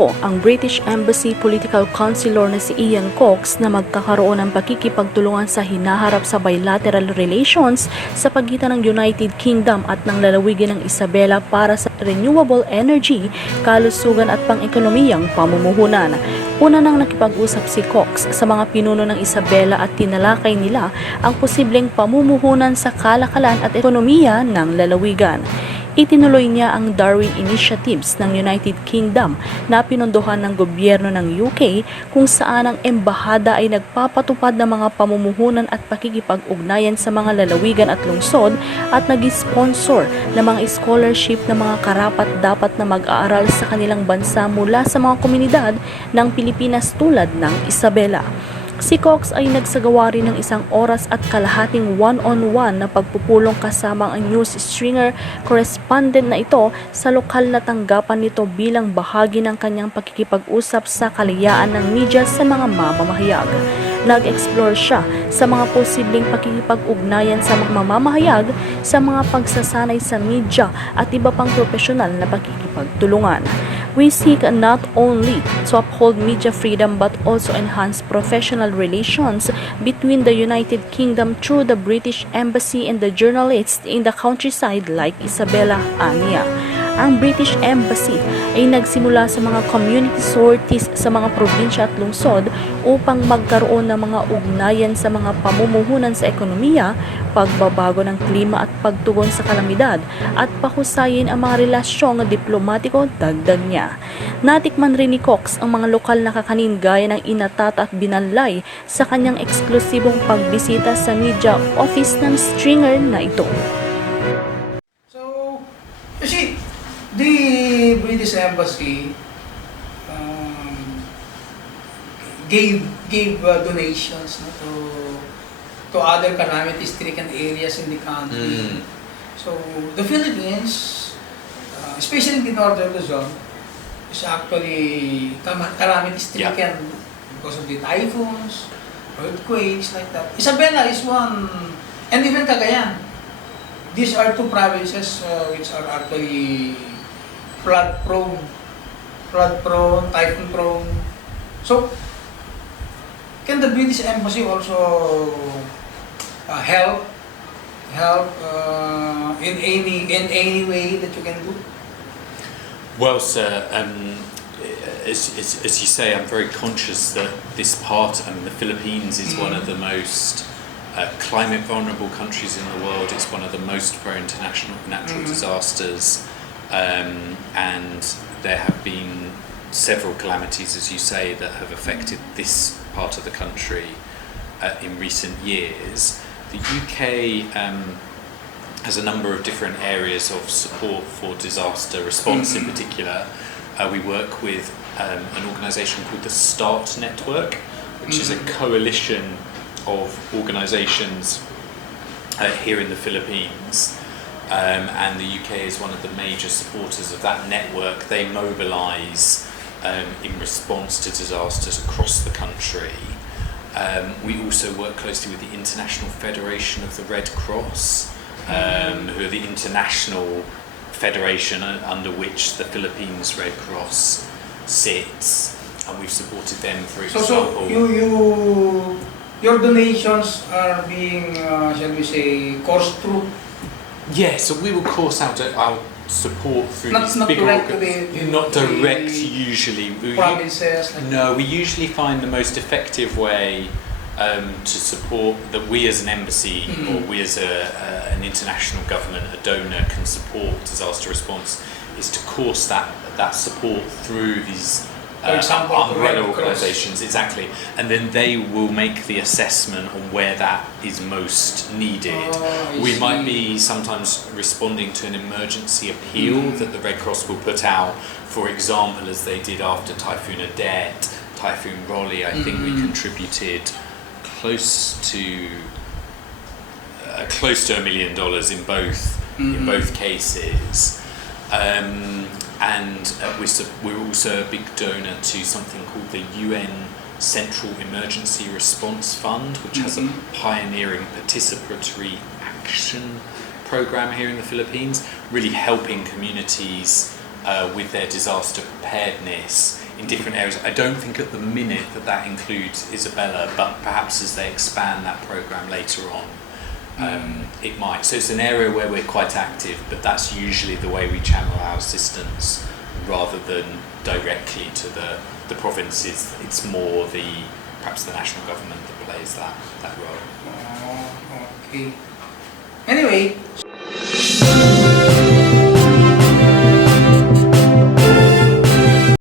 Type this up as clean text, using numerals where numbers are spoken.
Pinangako ang British Embassy Political Counsellor na si Iain Cox na magkakaroon ng pakikipagtulungan sa hinaharap sa bilateral relations sa pagitan ng United Kingdom at ng lalawigan ng Isabela para sa renewable energy, kalusugan at pang-ekonomiyang pamumuhunan. Una nang nakipag-usap si Cox sa mga pinuno ng Isabela at tinalakay nila ang posibleng pamumuhunan sa kalakalan at ekonomiya ng lalawigan. Itinuloy niya ang Darwin Initiatives ng United Kingdom na pinondohan ng gobyerno ng UK kung saan ang embahada ay nagpapatupad ng mga pamumuhunan at pakikipag-ugnayan sa mga lalawigan at lungsod at nag-sponsor ng mga scholarship ng mga karapat-dapat na mag-aaral sa kanilang bansa mula sa mga komunidad ng Pilipinas tulad ng Isabela. Si Cox ay nagsagawa rin ng 1 oras at kalahating one-on-one na pagpupulong kasama ang news stringer correspondent na ito sa lokal na tanggapan nito bilang bahagi ng kanyang pakikipag-usap sa kalayaan ng media sa mga mamamahayag. Nag-explore siya sa mga posibleng pakikipag-ugnayan sa mga mamamahayag sa mga pagsasanay sa media at iba pang profesional na pakikipagtulungan. We seek not only to uphold media freedom but also enhance professional relations between the United Kingdom through the British Embassy and the journalists in the countryside like Isabela, aniya. Ang British Embassy ay nagsimula sa mga community sorties sa mga probinsya at lungsod upang magkaroon ng mga ugnayan sa mga pamumuhunan sa ekonomiya, pagbabago ng klima at pagtugon sa kalamidad at pahusayin ang mga relasyong diplomatiko, dagdag niya. Natikman rin ni Cox ang mga lokal na kakanin gaya ng inatat at binanlay sa kanyang eksklusibong pagbisita sa media office ng stringer na ito. So, you see, the British Embassy gave donations to other calamity-stricken areas in the country. So the Philippines, especially in the northern Luzon, is actually calamity-stricken because of the typhoons, earthquakes, like that. Isabela is one, and even Cagayan. These are two provinces which are actually flood-prone, typhoon-prone. So, can the British Embassy also help in any way that you can do? Well, sir, as you say, I'm very conscious that this part, the Philippines is one of the most climate vulnerable countries in the world. It's one of the most prone to natural disasters, and there have been several calamities, as you say, that have affected this part of the country in recent years. The UK has a number of different areas of support for disaster response. In particular, we work with an organisation called the START Network, which is a coalition of organisations here in the Philippines, and the UK is one of the major supporters of that network. They mobilise in response to disasters across the country. We also work closely with the International Federation of the Red Cross, who are the international federation under which the Philippines Red Cross sits, and we've supported them, for example. So your donations are being, shall we say, coursed through? Yeah, so we will course out our support through not these bigger direct to the not direct usually. Provinces. No, we usually find the most effective way to support that we as an embassy or we as an international government, a donor, can support disaster response is to course that support through these for example, umbrella organisations, exactly, and then they will make the assessment on where that is most needed. We might be sometimes responding to an emergency appeal that the Red Cross will put out, for example, as they did after Typhoon Odette, Typhoon Rolly. I think we contributed close to $1 million in both cases. And we're also a big donor to something called the UN Central Emergency Response Fund, which has a pioneering participatory action program here in the Philippines, really helping communities with their disaster preparedness in different areas. I don't think at the minute that includes Isabela, but perhaps as they expand that program later on, it might. So it's an area where we're quite active, but that's usually the way we channel our assistance rather than directly to the provinces. It's more perhaps the national government that plays that role. Oh, okay. Anyway.